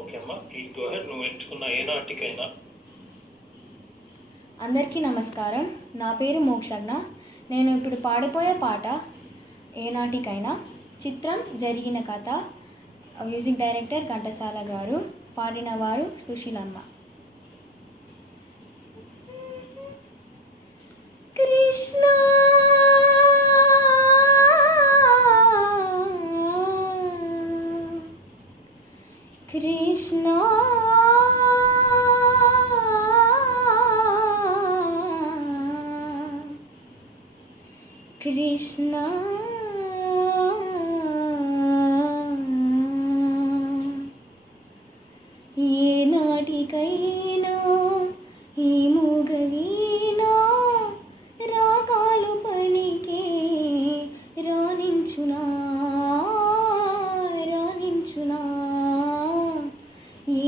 Okay అమ్మా, please go head. నువ్వు ఎంచుకున్న ఏ నాటికైనా. అందరికీ నమస్కారం. నా పేరు మోక్షజ్ఞ. నేను ఇప్పుడు పాడిపోయే పాట ఏనాటికైనా. చిత్రం జరిగిన కథ. మ్యూజిక్ డైరెక్టర్ ఘంటసాల గారు. పాడినవారు సుశీలమ్మ. కృష్ణ కృష్ణ కృష్ణ ఏనాటికైనా ఈ మూగవీణా రాగాలు పలికే రాణించునా రాణించునా.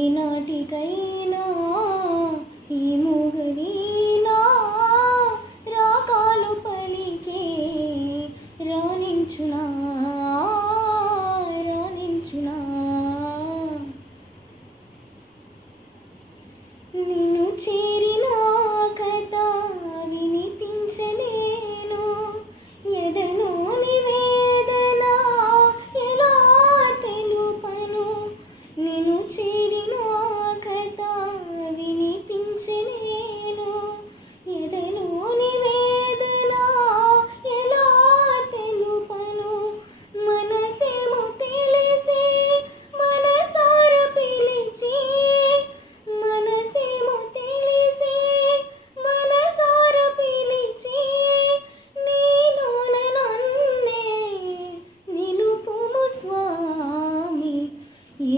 ఏనాటికైనా ఈ మూగవీణా రాగాలు పలికే రాణించునా రాణించునా. నిన్ను చేరిన కథ వినిపించలేను, ఎదలోని వేదన ఎలా తెలుపను. నిన్ను చేరిన కథ వినిపించలేను, ఎదలోని వేదన ఎలా తెలుపను. మనసేమో తెలిసి మనసార పిలిచి, మనసేమో తెలిసి మనసార పిలిచి, నీలోన నన్నే నిలుపుము స్వామి.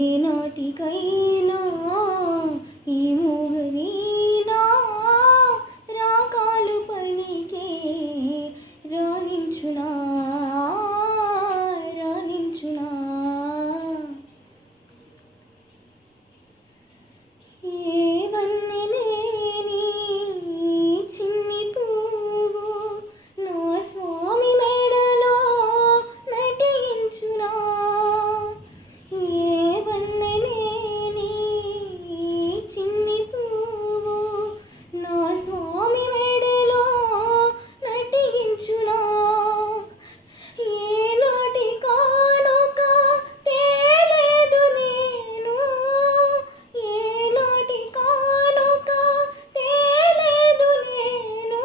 ఏనాటికైనా ఈ మూగవీణా రాగాలు పలికే రాణించునా రాణించునా. ఏ వన్నెలేని చిన్ని పువ్వు నా స్వామి మెడలో నటించునా. ఏ వన్నెలేని చిన్ని పువ్వు నా స్వామి మెడలో నటించునా. ఏనాటి కానుక తేలేదు నేను, ఏనాటి కానుక తేలేదు నేను.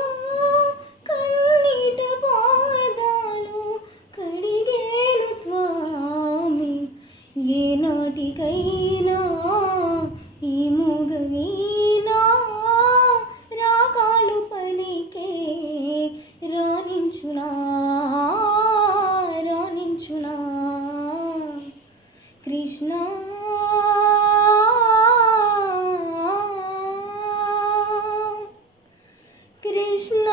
కన్నీట పాదాలు కడిగేను స్వామి. ఏనాటికైనా ఈ మూగవీణా రాగాలు పలికే రాణించునా రాణించునా. Krishna Krishna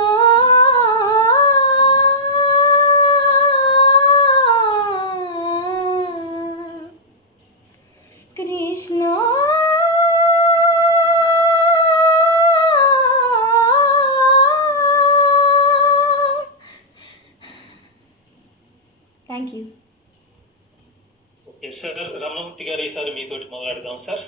Krishna. Thank you. Okay sir, Ramanamurthy గారు ఈసారి మీతోటి మొదలెడదాం సార్.